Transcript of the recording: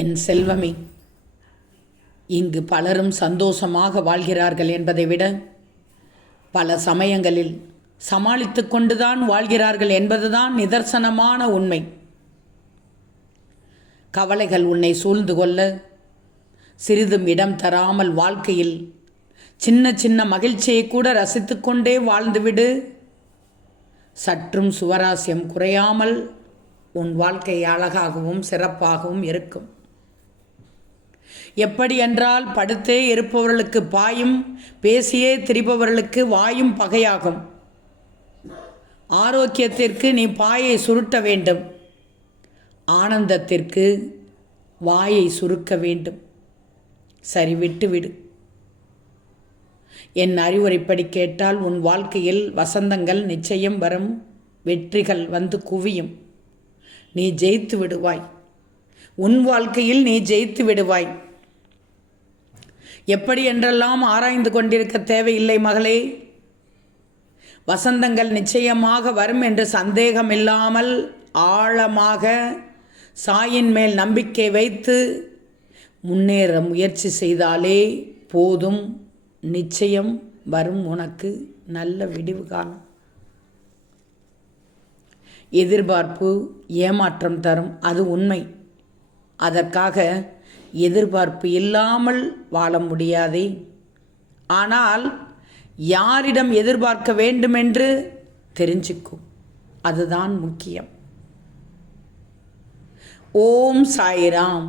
என் செல்வமே இங்கு பலரும் சந்தோஷமாக வாழ்கிறார்கள் என்பதை விட பல சமயங்களில் சமாளித்து கொண்டுதான் வாழ்கிறார்கள் என்பதுதான் நிதர்சனமான உண்மை. கவலைகள் உன்னை சூழ்ந்து கொள்ள சிறிதும் இடம் தராமல் வாழ்க்கையில் சின்ன சின்ன மகிழ்ச்சியை கூட ரசித்துக்கொண்டே வாழ்ந்துவிடு. சற்றும் சுவராசியம் குறையாமல் உன் வாழ்க்கை அழகாகவும் சிறப்பாகவும் இருக்கும். எப்படி என்றால் படுத்தே இருப்பவர்களுக்கு பாயும் பேசியே திரிபவர்களுக்கு வாயும் பகையாகும். ஆரோக்கியத்திற்கு நீ பாயை சுருட்ட வேண்டும். ஆனந்தத்திற்கு வாயை சுருக்க வேண்டும். சரி விட்டு விடு. என் அறிவுரைப்படி கேட்டால் உன் வாழ்க்கையில் வசந்தங்கள் நிச்சயம் வரும். வெற்றிகள் வந்து குவியும். நீ ஜெயித்து விடுவாய். உன் வாழ்க்கையில் நீ ஜெயித்து விடுவாய். எப்படி என்றெல்லாம் ஆராய்ந்து கொண்டிருக்க தேவையில்லை மகளே. வசந்தங்கள் நிச்சயமாக வரும் என்று சந்தேகமில்லாமல் ஆழமாக சாயின் மேல் நம்பிக்கை வைத்து முன்னேற முயற்சி செய்தாலே போதும் நிச்சயம் வரும் உனக்கு நல்ல விடிவு காலம். எதிர்பார்ப்பு ஏமாற்றம் தரும் அது உண்மை. அதற்காக எதிர்பார்ப்பு இல்லாமல் வாழ முடியாதே. ஆனால் யாரிடம் எதிர்பார்க்க வேண்டுமென்று தெரிஞ்சுக்கும். அதுதான் முக்கியம். ஓம் சாய்ராம்.